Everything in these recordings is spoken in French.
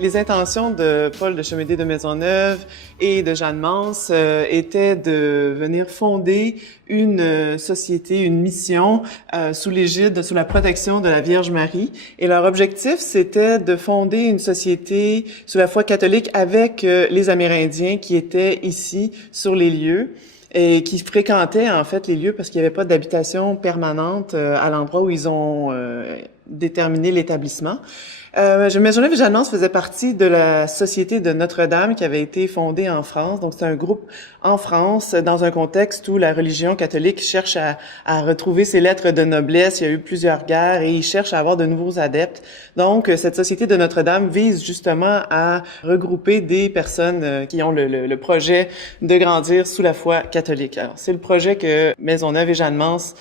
Les intentions de Paul de Chemédé de Maisonneuve et de Jeanne Mance étaient de venir fonder une société, une mission sous l'égide, sous la protection de la Vierge Marie. Et leur objectif, c'était de fonder une société sous la foi catholique avec les Amérindiens qui étaient ici sur les lieux et qui fréquentaient en fait les lieux parce qu'il n'y avait pas d'habitation permanente à l'endroit où ils ont déterminé l'établissement. Maisonneuve et Jeanne Mance faisait partie de la Société de Notre-Dame qui avait été fondée en France. Donc, c'est un groupe en France dans un contexte où la religion catholique cherche à retrouver ses lettres de noblesse. Il y a eu plusieurs guerres et ils cherchent à avoir de nouveaux adeptes. Donc, cette Société de Notre-Dame vise justement à regrouper des personnes qui ont le projet de grandir sous la foi catholique. Alors, c'est le projet que Maisonneuve et Jeanne Mance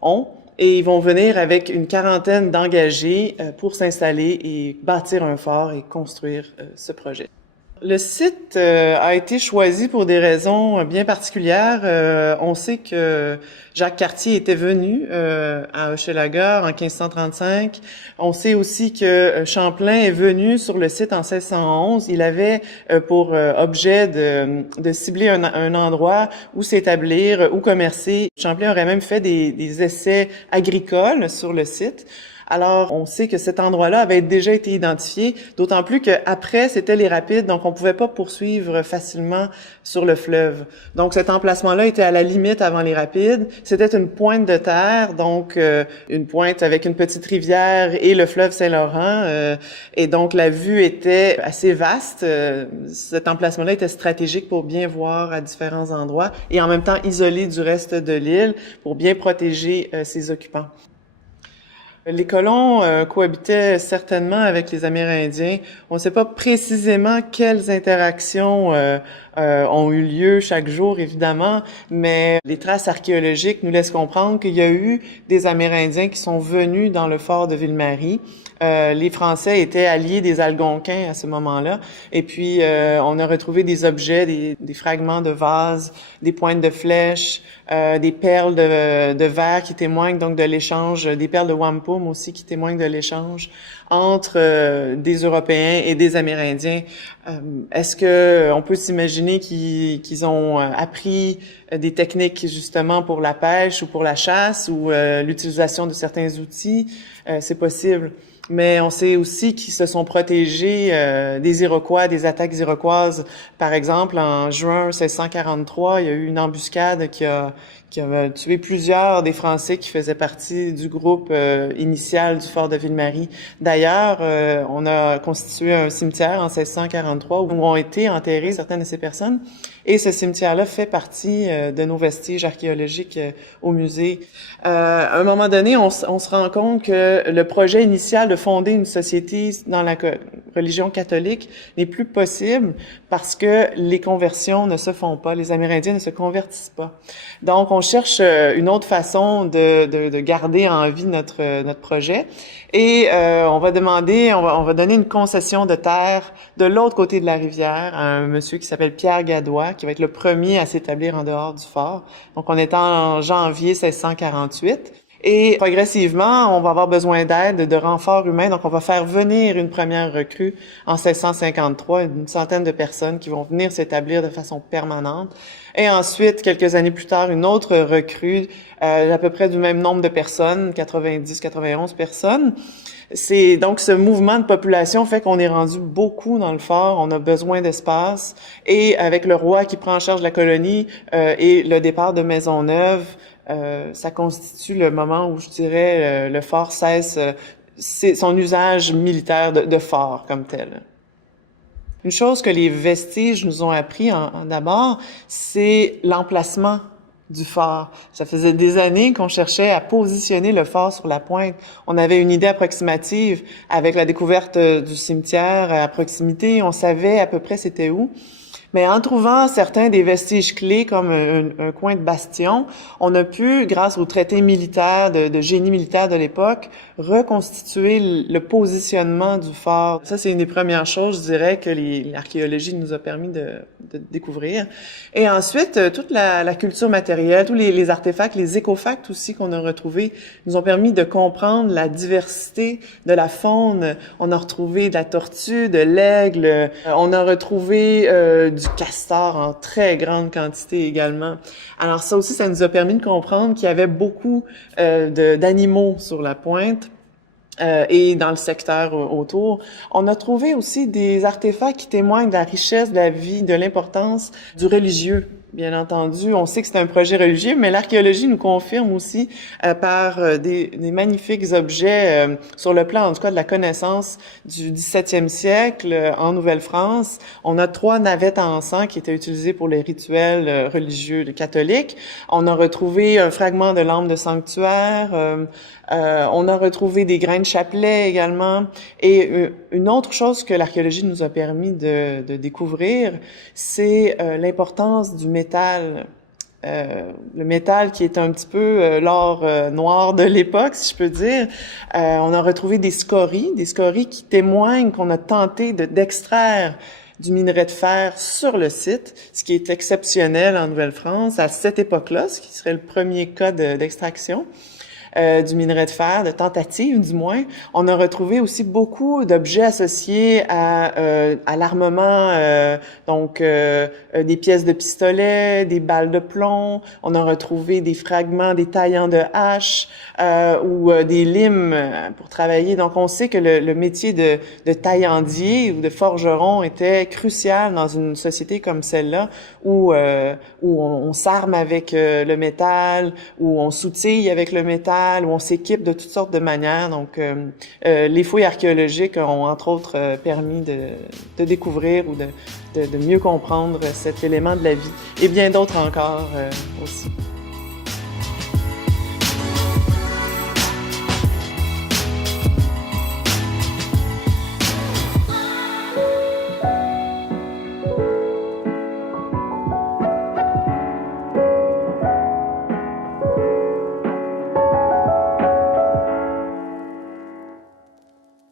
ont. Et ils vont venir avec une quarantaine d'engagés pour s'installer et bâtir un fort et construire ce projet. Le site a été choisi pour des raisons bien particulières. On sait que Jacques Cartier était venu à Hochelaga en 1535. On sait aussi que Champlain est venu sur le site en 1611. Il avait pour objet de cibler un endroit où s'établir, où commercer. Champlain aurait même fait des essais agricoles sur le site. Alors, on sait que cet endroit-là avait déjà été identifié, d'autant plus qu'après, c'était les rapides, donc on pouvait pas poursuivre facilement sur le fleuve. Donc, cet emplacement-là était à la limite avant les rapides. C'était une pointe de terre, donc une pointe avec une petite rivière et le fleuve Saint-Laurent. Et donc, la vue était assez vaste. Cet emplacement-là était stratégique pour bien voir à différents endroits et en même temps isolé du reste de l'île pour bien protéger ses occupants. Les colons cohabitaient certainement avec les Amérindiens. On ne sait pas précisément quelles interactions ont eu lieu chaque jour, évidemment, mais les traces archéologiques nous laissent comprendre qu'il y a eu des Amérindiens qui sont venus dans le fort de Ville-Marie. Les Français étaient alliés des Algonquins à ce moment-là. Et puis, on a retrouvé des objets, des fragments de vases, des pointes de flèches, des perles de verre qui témoignent donc de l'échange, des perles de wampum aussi qui témoignent de l'échange entre des Européens et des Amérindiens. Est-ce que on peut s'imaginer qu'ils ont appris des techniques justement pour la pêche ou pour la chasse ou l'utilisation de certains outils? C'est possible. Mais on sait aussi qu'ils se sont protégés des Iroquois, des attaques iroquoises. Par exemple, en juin 1643, il y a eu une embuscade qui a tué plusieurs des Français qui faisaient partie du groupe initial du fort de Ville-Marie. D'ailleurs, on a constitué un cimetière en 1643 où ont été enterrées certaines de ces personnes. Et ce cimetière-là fait partie de nos vestiges archéologiques au musée. À un moment donné, on se rend compte que le projet initial de fonder une société dans la religion catholique n'est plus possible parce que les conversions ne se font pas, les Amérindiens ne se convertissent pas. Donc, on cherche une autre façon de garder en vie notre projet. Et on va donner une concession de terre de l'autre côté de la rivière à un monsieur qui s'appelle Pierre Gadois, qui va être le premier à s'établir en dehors du fort. Donc, on est en janvier 1648. Et progressivement, on va avoir besoin d'aide, de renforts humains. Donc, on va faire venir une première recrue en 1653, une centaine de personnes qui vont venir s'établir de façon permanente. Et ensuite, quelques années plus tard, une autre recrue, à peu près du même nombre de personnes, 90, 91 personnes. C'est donc ce mouvement de population fait qu'on est rendu beaucoup dans le fort, on a besoin d'espace et avec le roi qui prend en charge la colonie et le départ de Maisonneuve, ça constitue le moment où je dirais le fort cesse son usage militaire de fort comme tel. Une chose que les vestiges nous ont appris d'abord, c'est l'emplacement du fort. Ça faisait des années qu'on cherchait à positionner le fort sur la pointe. On avait une idée approximative avec la découverte du cimetière à proximité. On savait à peu près c'était où. Mais en trouvant certains des vestiges clés comme un coin de bastion, on a pu, grâce au traité militaire de génie militaire de l'époque, reconstituer le positionnement du fort. Ça, c'est une des premières choses, je dirais, que l'archéologie nous a permis de découvrir. Et ensuite, toute la culture matérielle matériels, tous les artefacts, les écofacts aussi qu'on a retrouvés nous ont permis de comprendre la diversité de la faune. On a retrouvé de la tortue, de l'aigle, on a retrouvé du castor en très grande quantité également. Alors ça aussi, ça nous a permis de comprendre qu'il y avait beaucoup d'animaux sur la pointe. Et dans le secteur autour. On a trouvé aussi des artefacts qui témoignent de la richesse de la vie, de l'importance du religieux. Bien entendu, on sait que c'est un projet religieux, mais l'archéologie nous confirme aussi par des magnifiques objets sur le plan, en tout cas, de la connaissance du 17e siècle en Nouvelle-France. On a 3 navettes à encens qui étaient utilisées pour les rituels religieux catholiques. On a retrouvé un fragment de lampe de sanctuaire. On a retrouvé des grains de chapelet également. Et une autre chose que l'archéologie nous a permis de découvrir, c'est l'importance du métal. Le métal qui est un petit peu l'or noir de l'époque, si je peux dire. On a retrouvé des scories qui témoignent qu'on a tenté d'extraire du minerai de fer sur le site, ce qui est exceptionnel en Nouvelle-France à cette époque-là, ce qui serait le premier cas d'extraction. Du minerai de fer, de tentative du moins. On a retrouvé aussi beaucoup d'objets associés à l'armement, donc des pièces de pistolet, des balles de plomb. On a retrouvé des fragments, des taillants de haches ou des limes pour travailler. Donc on sait que le métier de taillandier ou de forgeron était crucial dans une société comme celle-là où on s'arme avec le métal, où on s'outille avec le métal, où on s'équipe de toutes sortes de manières. Donc, les fouilles archéologiques ont, entre autres, permis de découvrir ou de mieux comprendre cet élément de la vie. Et bien d'autres encore aussi.